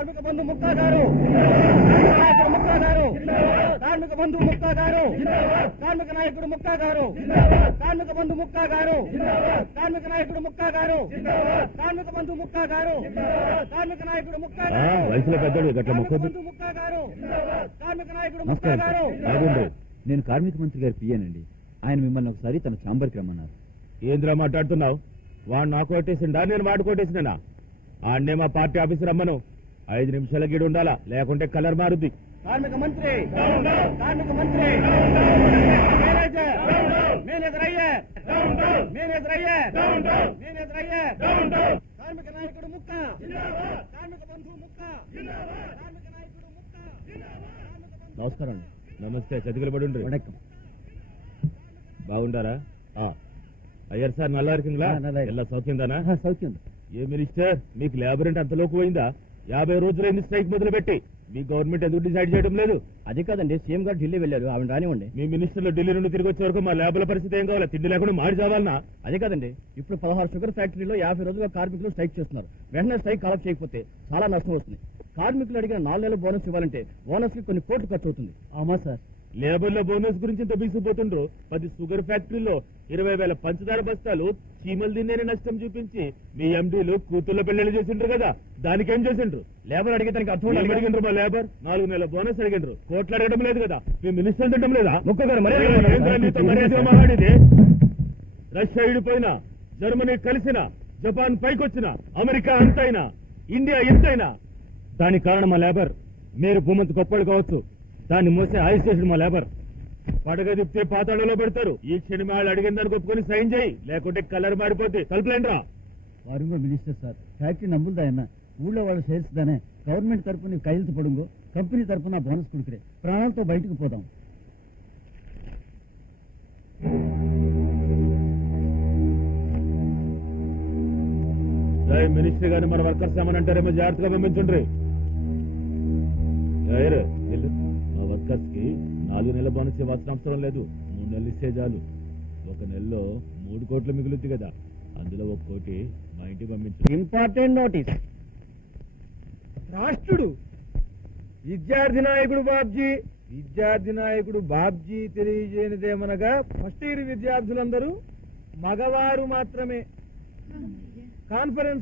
కార్మిక బంధు ముక్తా గారు, నాయకుడు ముక్తా గారు, కార్మిక బంధు ముక్తా గారు, కార్మిక నాయకుడు ముక్తా గారు, కార్మిక బంధు ముక్తా గారు, కార్మిక నాయకుడు ముక్తా గారు, కార్మిక బంధు ముక్తా గారు, కార్మిక నాయకుడు ముక్తా గారు, వయసులో పెద్దడు గట్ల బంధు ముక్తా గారు, కార్మిక నాయకుడు ముక్తా గారు. నేను కార్మిక మంత్రి గారి పియ్యానండి. ఆయన మిమ్మల్ని ఒకసారి తన ఛాంబర్కి రమ్మన్నారు. ఏంద్రా మాట్లాడుతున్నావు? వాడు నాకు కొట్టేసిండా, నేను వాడు కొట్టేసినా? ఆడనే మా పార్టీ ఆఫీస్ రమ్మను. 5 నిమిషాల గీడు ఉండాలా, లేకుంటే కలర్ మారుద్ది. కార్మిక మంత్రి, కార్మిక మంత్రి, మేనేజర్, మేనేజర్ అయ్యే, మేనేజర్ అయ్యే, మేనేజర్ అయ్యే, కార్మిక నాయకుడు ముక్క, కార్మిక బంధు ముక్క, కార్మిక నాయకుడు ముక్క. నమస్కారం. నమస్తే, చతికిల పడి ఉండ్రి. వణకం. బాగుండారా? అయ్యారు సార్, నల్లా இருக்குங்களா? ఎలా సౌఖ్యందానా? సౌఖ్యం. ఏ మినిస్టర్, మీకు లేబర్ అంటే అంతలోకి పోయిందా? 50 రోజులైంది స్ట్రైక్ మొదలు పెట్టి. మీ గవర్నమెంట్ ఎందుకు డిసైడ్ చేయడం లేదు? అది కాదండి, సీఎం గారు ఢిల్లీ వెళ్ళారు, ఆవిడ రానివ్వండి. మీ మినిస్టర్లు ఢిల్లీ నుండి తిరిగి వచ్చే వరకు మా లేబర్ల పరిస్థితి ఏం కావాలా? తిండి లేకుండా మాడి చావాలనా? అదే కాదండి, ఇప్పుడు 16 షుగర్ ఫ్యాక్టరీలో 50 రోజులుగా కార్మికులు స్ట్రైక్ చేస్తున్నారు. వెంటనే స్ట్రైక్ కాలప్ చేయకపోతే చాలా నష్టం వస్తుంది. కార్మికులు అడిగిన 4 నెలల బోనస్ ఇవ్వాలంటే బోనస్ కి కొన్ని కోట్లు ఖర్చు అవుతుంది. అవునా సార్? లేబర్ల బోనస్ గురించి ఇంత బీసిపోతుండ్రు. 10 షుగర్ ఫ్యాక్టరీలో 20,000 పంచదార బస్తాలు చీమలు తిన్నేనే నష్టం చూపించి మీ ఎండీలు కూతుళ్ళ పెళ్లి చేసిండ్రు కదా, దానికేం చేసిండ్రు? లేబర్ అడిగేదానికి అర్థం అడిగిండ్రు. మా లేబర్ 4 నెలల బోనస్ అడిగిండ్రు. కోట్లు అడగడం లేదు కదా, మీ మినిస్టర్ తిట్టడం లేదా? ముక్కగారు మాట్లాడేది. రష్యా ఇడిపోయినా, జర్మనీ కలిసినా, జపాన్ పైకొచ్చినా, అమెరికా అంతైనా, ఇండియా ఎంతైనా దానికి కారణం మా లేబర్. మీరు భూమంతి గొప్పలు కావచ్చు, దాన్ని మోసే ఆయుష్ చేసిన మా లేబర్. పడగ తిప్పితే పాతాళంలో పెడతారు. ఈ క్షణమే వాళ్ళు అడిగిన దానికి ఒప్పుకొని సైన్ చేయి, లేకుంటే కలర్ మారిపోతే తలుపులేంట్రా. వారు మినిస్టర్ సార్, ఫ్యాక్టరీ నమ్ముదాయన్న ఊళ్ళో వాళ్ళు సేల్స్దానే గవర్నమెంట్ తరఫున కైలుతు పడుంగో, కంపెనీ తరఫున బోనస్ కుడికిరే, ప్రాణాలతో బయటకు పోదాం. మినిస్టర్ గారిని మన వర్కర్స్ ఏమనంటారేమో జాగ్రత్తగా పంపించుండ్రి. మా వర్కర్స్ కి 4 నెలల బోనస్ ఇవ్వాల్సిన అవసరం లేదు, 3 నెలలు ఇస్తే చాలు. 1 నెలలో 3 కోట్లు మిగులుద్ది కదా, అందులో 1 కోటి మా ఇంటికి పంపించు. Important notice. రాష్ట్రుడు విద్యార్థి నాయకుడు బాబ్జీ తెలియజేయనిదేమనగా ఫస్ట్ ఇయర్ విద్యార్థులందరూ మగవారు మాత్రమే. కాన్ఫరెన్స్